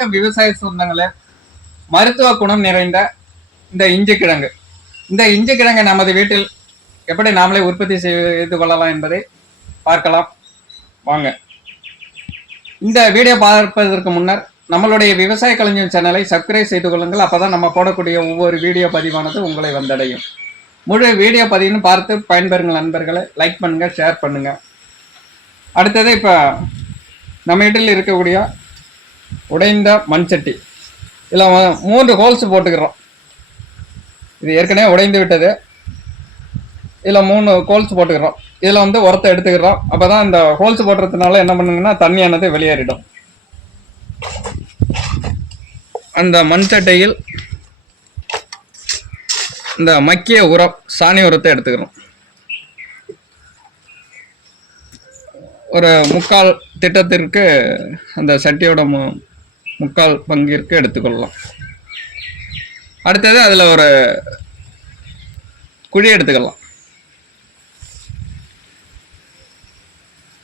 வணக்கம் விவசாய சொந்தங்களே மருத்துவ குணம் நிறைந்த இந்த இஞ்சி கிழங்கு. இந்த இஞ்சி கிழங்கை நமது வீட்டில் எப்படி நாமளே உற்பத்தி செய்து கொள்ளலாம் என்பதை பார்க்கலாம். வாங்க. இந்த வீடியோ பார்ப்பதற்கு முன்னர் நம்மளுடைய விவசாய கலைஞர் சேனலை சப்ஸ்கிரைப் செய்து கொள்ளுங்கள். அப்பதான் நம்ம போடக்கூடிய ஒவ்வொரு வீடியோ பதிவானது உங்களை வந்தடையும். முழு வீடியோ பதிவுன்னு பார்த்து பயன்பெறுங்கள் நண்பர்களை. லைக் பண்ணுங்க ஷேர் பண்ணுங்க. அடுத்தது இப்போ நம்ம வீட்டில் இருக்கக்கூடிய உடைந்த மண் சட்டி இதில் மூன்று ஹோல்ஸ் போட்டுக்கிறோம் இது ஏற்கனவே உடைந்து விட்டது. இதில் மூணு ஹோல்ஸ் போட்டுக்கிறோம் இதில் வந்து உரத்தை எடுத்துக்கிறோம் அப்போ தான் இந்த ஹோல்ஸ் போடுறதுனால என்ன பண்ணுங்கன்னா தண்ணியானது வெளியேறிடும். அந்த மண் சட்டையில் இந்த மக்கிய உரம் சாணி உரத்தை எடுத்துக்கிறோம். ஒரு முக்கால் திட்டத்திற்கு அந்த சட்டியோட மு முக்கால் பங்கிற்கு எடுத்துக்கொள்ளலாம். அடுத்தது அதில் ஒரு குழி எடுத்துக்கலாம்.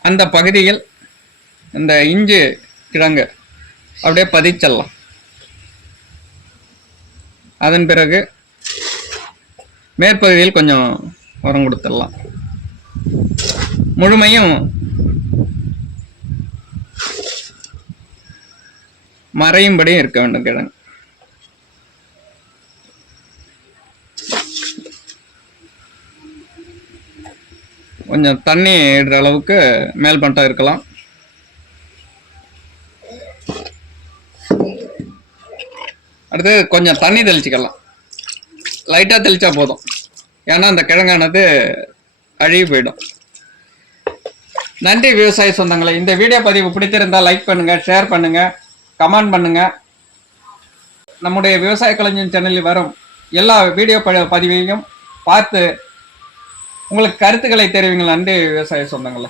அந்த பகுதியில் இந்த இஞ்சி கிழங்கு அப்படியே பதிச்சிடலாம் அதன் பிறகு மேற்பகுதியில் கொஞ்சம் உரம் கொடுத்துடலாம். முழுமையும் மறையும்படியும் இருக்க வேண்டும் கிழங்கு கொஞ்சம் தண்ணி இடுற அளவுக்கு மேல் பட்டம் இருக்கலாம். அடுத்து கொஞ்சம் தண்ணி தெளிச்சிக்கலாம். லைட்டாக தெளிச்சா போதும். ஏன்னா அந்த கிழங்கானது அழுகி போயிடும். நன்றி விவசாய சொந்தங்களே இந்த வீடியோ பதிவு பிடித்திருந்தால் லைக் பண்ணுங்க ஷேர் பண்ணுங்க. கமெண்ட் பண்ணுங்க. நம்முடைய விவசாய கலைஞர் சேனலில் வரும் எல்லா வீடியோ ப- பதிவையும் பார்த்து உங்களுக்கு கருத்துக்களை தெரிவிங்கள். நன்றி விவசாய சொந்தங்களை.